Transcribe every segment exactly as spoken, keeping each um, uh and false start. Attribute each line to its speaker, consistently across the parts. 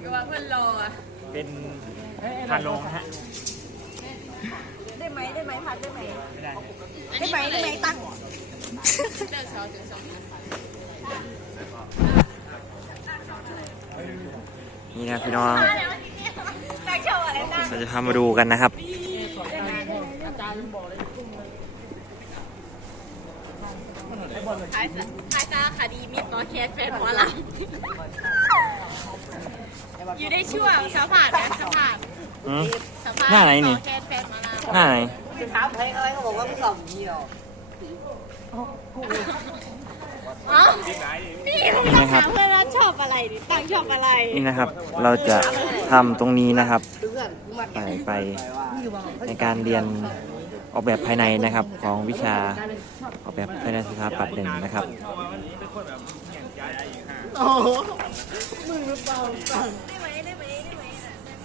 Speaker 1: ก็ว่าเพื่อนรออ่ะ
Speaker 2: เป็นพานลงฮะ
Speaker 1: ได้ไหมได้ไหมพัดได้ไหม
Speaker 2: ไม่ได้
Speaker 1: ได้ไหมได้ไหมตั้งเดินเสาถึงสอง
Speaker 2: นี่นะพี่น้องเราจะพามาดูกันนะครับ
Speaker 1: ท้ายท้ายตาคดีมิดหมอแคสแฟนหมอลำอยู่ได้ช่วงสัมผัสนะสัมผัสสัมผัสหน้าไหนนี่
Speaker 2: หน้าไหน
Speaker 1: ถามใครอะไรเขาบอกว่าผู้สาวเดียวอ๋อพี่คุณถามเพื่อนว่าชอบอะไรดิตั้งชอบอะไร
Speaker 2: นี่นะครับเราจะทำตรงนี้นะครับไปไปในการเรียนออกแบบภายในนะครับของวิชาออกแบบภายในสถาปัตย์หนึ่งนะครับ
Speaker 1: โอ้โหมึงหรือเปล่าได้ไหมได้ไหมได้ไหม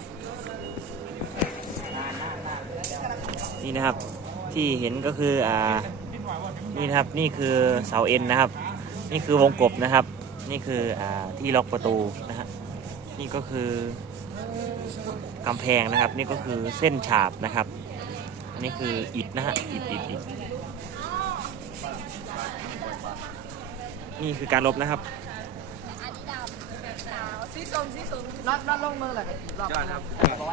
Speaker 2: นี่นะครับที่เห็นก็คืออ่านี่นะครับนี่คือเสาเอ็นนะครับนี่คือวงกบนะครับนี่คืออ่าที่ล็อกประตูนะฮะนี่ก็คือกำแพงนะครับนี่ก็คือเส้นฉาบนะครับนี่คืออิฐนะฮะอิฐอิฐอิฐนี่คือการลบนะครับ
Speaker 1: ซีซงซีซงนัดนัดลงมือเลยยอดครับ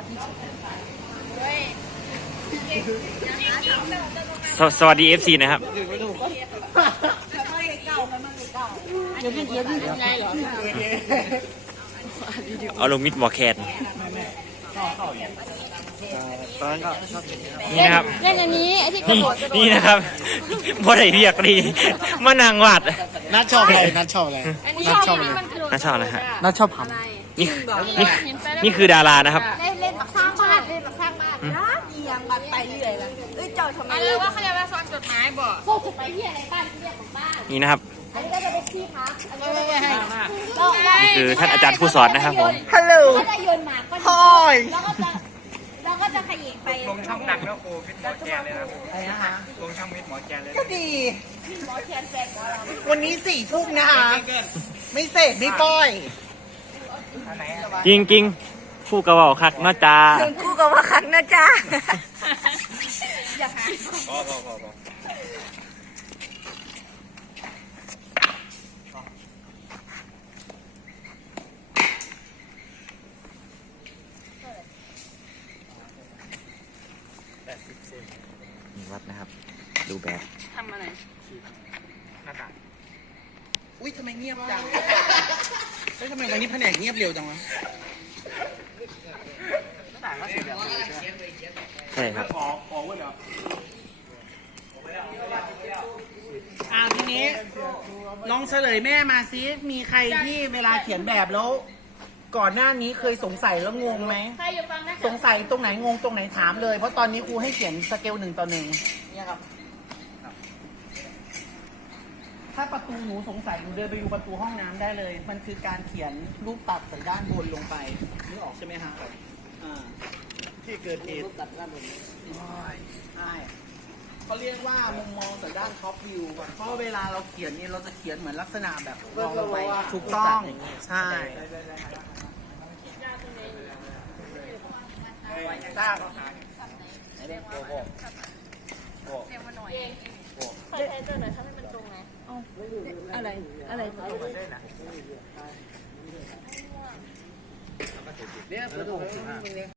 Speaker 2: สสวัสดีเอฟซีนะครับเอาลงมิดหมอแคนนี่นะครับ
Speaker 1: เล่นอันนี้ไอ้ที่กระโดด
Speaker 2: นี่นะครับบ่ได้เรียกดีมานางวัด
Speaker 3: นัดชอบอะไรนัดชอบอะไร
Speaker 1: นัดชอบอะไร
Speaker 2: นัดชอบนะฮะ
Speaker 3: นัดชอบผับ
Speaker 2: นี่นี่นี่คือดารานะครับ
Speaker 1: เล่นเล่นสร้างบ้านเล่นสร้างบ้านนะเอียงกันไปเรื่อยละเอ้ยเจ้าทำไมเลยว่าเขาจะมาซ่อนจดหมายบ่ส่งจดหมายที่อะไรบ้านที่เรียกของบ้าน
Speaker 2: นี่นะครับ
Speaker 1: อันนี้ก็จะเป็นที่พักอันนี้ก็จะให้
Speaker 2: นี่คือท่านอาจารย์ผู้สอนนะครับผม
Speaker 1: ฮัลโหลก็จะโยนหมากก็จะแล้วก็จะแล้วก็จะขยิบไป
Speaker 4: ลงช่องดังแล้วโคมิดหมอแกนเลยนะ
Speaker 1: อะไรนะคะ
Speaker 4: ลงช่องมิดหมอแกนเลย
Speaker 1: ก็ดีหมอแคนแฟนหมอเรา
Speaker 3: วันนี้สี่ทุ่มนะคะไม่เสร็จไม่ป้อย
Speaker 2: จริงจริงคู่กระบอกคักเนาะจ้า
Speaker 1: คู่กระบอกคักเนาะจ้าอย่าหา
Speaker 4: พอพอพอพอ
Speaker 2: วัดนะครับดูแบบ
Speaker 1: ทำอะไร
Speaker 4: หน้าต่าง
Speaker 3: อุ้ยทำไมเงียบจังเฮ้ยทำไมวันนี้แผนกเงียบเร็วจังวะ
Speaker 2: ใช่ครับ
Speaker 3: อ่าทีนี้ลองเฉลยแม่มาซิมีใครที่เวลาเขียนแบบแล้วก่อนหน้านี้เคยสงสัยแล้วงงไหมสงสัยตรงไหนงงตรงไหนถามเลยเพราะตอนนี้ครูให้เขียนสเกลหนึ่งต่อหนึ่งเนี่ยครับถ้าประตูหนูสงสัยหนูเดินไปดูประตูห้องน้ำได้เลยมันคือการเขียนรูปตัดจากด้านบนลงไปนึกออกใช่ไหมฮะอ่าที่เกิดเหตุรูปตัดด้านบนใช่ใช่เขาเรียกว่ามุมมองจากด้านท็อปวิวเพราะเวลาเราเขียนเนี่ยเราจะเขียนเหมือนลักษณะแบบมองลงไปถูกต้องใช่ได้ก็หาเรียกว่าเรียกว่าหน่อย
Speaker 1: ใส่ใส่เจอหน่อยทำให้มันตรงไงอะไรอะไรตรงเส้นอ่ะเนี่ย